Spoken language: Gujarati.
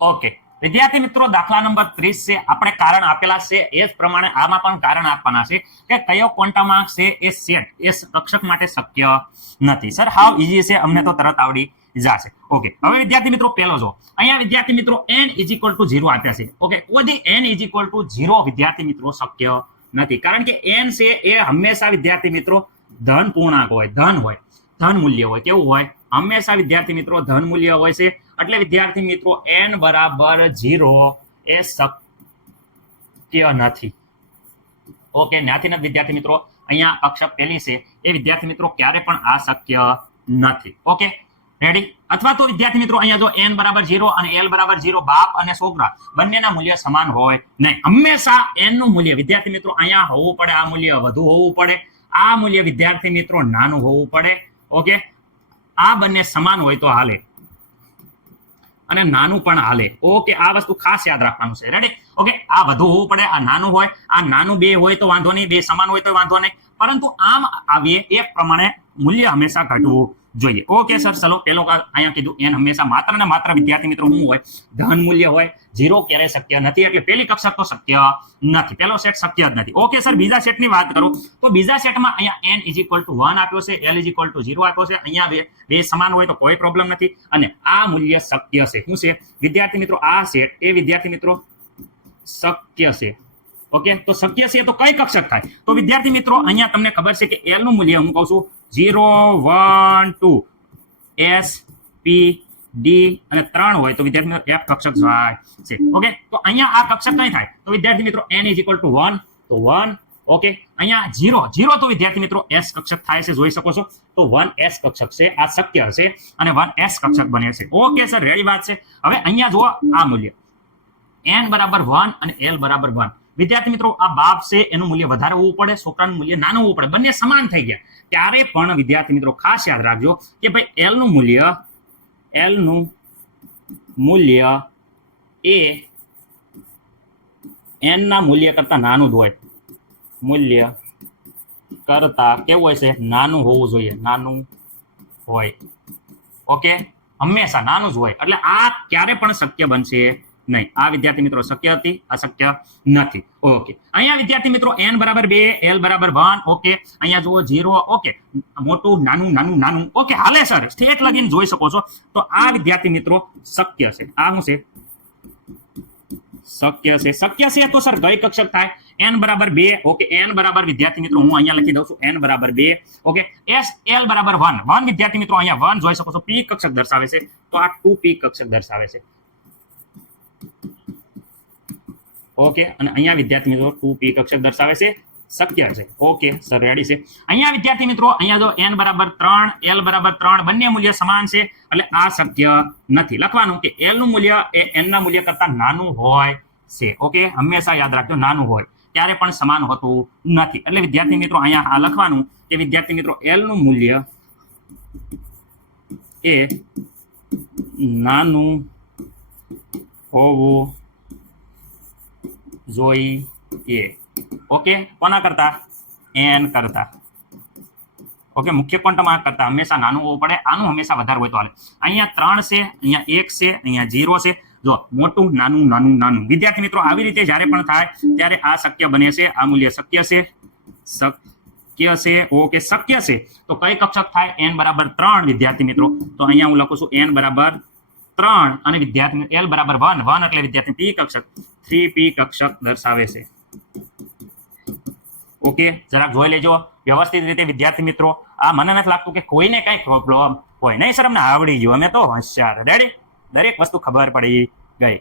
ઓકે વિદ્યાર્થી મિત્રો, દાખલા નંબર 30 છે. આપણે કારણ આપેલા છે એ જ પ્રમાણે આમાં પણ કારણ આપવાના છે કે કયો ક્વોન્ટમ આંક છે એ સેટ એ કક્ષક માટે શક્ય નથી. સર હાવ ઈઝી છે, અમને તો તરત આવડી જશે. ઓકે, હવે વિદ્યાર્થી મિત્રો પહેલો જો અહીંયા વિદ્યાર્થી મિત્રો n = 0 આપ્યા છે. ઓકે, કોઈ n = 0 વિદ્યાર્થી મિત્રો શક્ય નથી, કારણ કે n છે એ હંમેશા વિદ્યાર્થી મિત્રો ધન પૂર્ણાંક હોય, ધન મૂલ્ય હોય. કેવું હોય? હંમેશા વિદ્યાર્થી મિત્રો ધન મૂલ્ય હોય છે. એટલે વિદ્યાર્થી મિત્રો n બરાબર 0 એ શક્ય નથી. ઓકે, ત્યાંથી નથી વિદ્યાર્થી મિત્રો અહીંયા કક્ષક પહેલી છે એ વિદ્યાર્થી મિત્રો ક્યારે પણ આ શક્ય નથી. Okay, ready? અથવા તો વિદ્યાર્થી મિત્રો અહીંયા જો n બરાબર 0 અને l બરાબર 0 બાપ અને છોકરા બંનેના મૂલ્ય સમાન હોય નહીં. હંમેશા n નું મૂલ્ય વિદ્યાર્થી મિત્રો અહીંયા હોવું પડે, આ મૂલ્ય વધુ હોવું પડે, આ મૂલ્ય વિદ્યાર્થી મિત્રો નાનું હોવું પડે. ઓકે, આ બંને સમાન હોય તો હાલે અને નાનું પણ હાલે. ઓકે, આ વસ્તુ ખાસ યાદ રાખવાનું છે. રેડી? ઓકે, આ વધુ હોવું પડે, આ નાનું હોય, આ નાનું બે હોય તો વાંધો નહીં, બે સમાન હોય તો વાંધો નહીં, પરંતુ આમ આવીએ એ પ્રમાણે મૂલ્ય હંમેશા ઘટવું જોઈએ. ઓકે સર, ચલો પેલો અહીંયા કીધું n હંમેશા માત્ર ને માત્ર વિદ્યાર્થી મિત્રો શું હોય? ધન મૂલ્ય હોય. 0 ક્યારે શક્ય નથી, એટલે પેલી કક્ષક તો શક્ય નથી, પેલો સેટ શક્ય જ નથી. ઓકે સર, બીજા સેટની વાત કરું તો બીજા સેટમાં અહીંયા n = 1 આપ્યો છે, l = 0 આપ્યો છે. અહીંયા બે સમાન હોય તો કોઈ પ્રોબ્લેમ નથી અને આ મૂલ્ય શક્ય છે. શું છે વિદ્યાર્થી મિત્રો? આ સેટ એ વિદ્યાર્થી મિત્રો શક્ય છે. ઓકે, તો શક્ય છે તો કઈ કક્ષક થાય? તો વિદ્યાર્થી મિત્રો અહીંયા તમને ખબર છે કે l નું મૂલ્ય હું કહું છું 0 1 2 s p d અને 3 હોય તો વિદ્યાર્થી મિત્રો f કક્ષક થાય છે. ઓકે, તો અહીંયા આ કક્ષક કઈ થાય? તો વિદ્યાર્થી મિત્રો n = 1 તો 1. ઓકે, અહીંયા 0 તો વિદ્યાર્થી મિત્રો s કક્ષક થાય છે, જોઈ શકો છો. તો 1s કક્ષક છે, આ શક્ય છે અને 1s કક્ષક બને છે. ઓકે સર, રેડી વાત છે. હવે અહીંયા જુઓ આ મૂલ્ય n બરાબર 1 અને l બરાબર 1. વિદ્યાર્થી મિત્રો આ બાપ છે એનું મૂલ્ય વધારે હોવું પડે, છોકરાનું મૂલ્ય નાનું હોવું પડે, બંને સમાન થઈ ગયા. ત્યારે પણ વિદ્યાર્થી મિત્રો ખાસ યાદ રાખજો કે ભાઈ l નું મૂલ્ય એ n ના મૂલ્ય કરતા નાનું જ હોય. મૂલ્ય કરતા કેવું હોય છે? નાનું હોવું જોઈએ, નાનું હોય. ઓકે, હંમેશા નાનું જ હોય. એટલે આ ક્યારે પણ શક્ય બનશે નહીં. આ વિદ્યાર્થી મિત્રો શક્ય હતી, આ શક્ય નથી. ઓકે, અહીંયા વિદ્યાર્થી મિત્રો n બરાબર 2 l બરાબર 1. ઓકે, અહીંયા જુઓ 0. ઓકે, મોટું નાનું નાનું નાનું. ઓકે, હાલે સર, સ્ટેટ લગીન જોઈ શકો છો. તો આ વિદ્યાર્થી મિત્રો શક્ય છે. આ શું છે? શક્ય છે. શક્ય છે તો સર કઈ કક્ષક થાય? n બરાબર 2. ઓકે, n બરાબર વિદ્યાર્થી મિત્રો હું અહીંયા લખી દઉં છું n બરાબર 2. ઓકે, s l બરાબર 1 વિદ્યાર્થી મિત્રો અહીંયા 1 જોઈ શકો છો, p કક્ષક દર્શાવે છે, તો આ 2p કક્ષક દર્શાવે છે. ઓકે, અને અહીંયા વિદ્યાર્થી મિત્રો 2p કક્ષક દર્શાવે છે, શક્ય છે. ઓકે સર, રેડી છે. અહીંયા વિદ્યાર્થી મિત્રો અહીંયા જો n બરાબર 3 l બરાબર 3 બંને મૂલ્ય સમાન છે, એટલે આ શક્ય નથી. લખવાનું કે l નું મૂલ્ય એ n ના મૂલ્ય કરતા નાનું હોય છે. ઓકે, હંમેશા યાદ રાખજો નાનું હોય, ત્યારે પણ સમાન હોતું નથી. એટલે વિદ્યાર્થી મિત્રો અહીંયા આ લખવાનું કે વિદ્યાર્થી મિત્રો l નું મૂલ્ય એ નાનું હોવું જોઈએ. ઓકે, કોના કરતા? n કરતા. ઓકે, મુખ્ય ક્વોન્ટમ આંક કરતા હંમેશા નાનું હોવું પડે, આનું હંમેશા વધારે હોય તો હાલે. અહીંયા 3 છે, અહીંયા 1 છે, અહીંયા 0 છે. જો મોટું નાનું નાનું નાનું. વિદ્યાર્થી મિત્રો આવી રીતે જ્યારે પણ થાય ત્યારે આ શક્ય બને છે, આ મૂલ્ય શક્ય છે. ઓકે, શક્ય છે તો કઈ કક્ષક થાય? n બરાબર 3 વિદ્યાર્થી મિત્રો. તો અહીંયા હું લખું છું n બરાબર 3 અને વિદ્યાર્થી l બરાબર 1 એટલે વિદ્યાર્થી p કક્ષક 3p કક્ષક દર્શાવે છે. ઓકે, જરાક જોઈ લેજો વ્યવસ્થિત રીતે વિદ્યાર્થી મિત્રો. આ મને નથી લાગતું કે કોઈને કઈ પ્રોબ્લેમ હોય નહીં સર, અમને આવડી ગયું, અમે તો હોશિયાર. રેડી? દરેક વસ્તુ ખબર પડી ગઈ.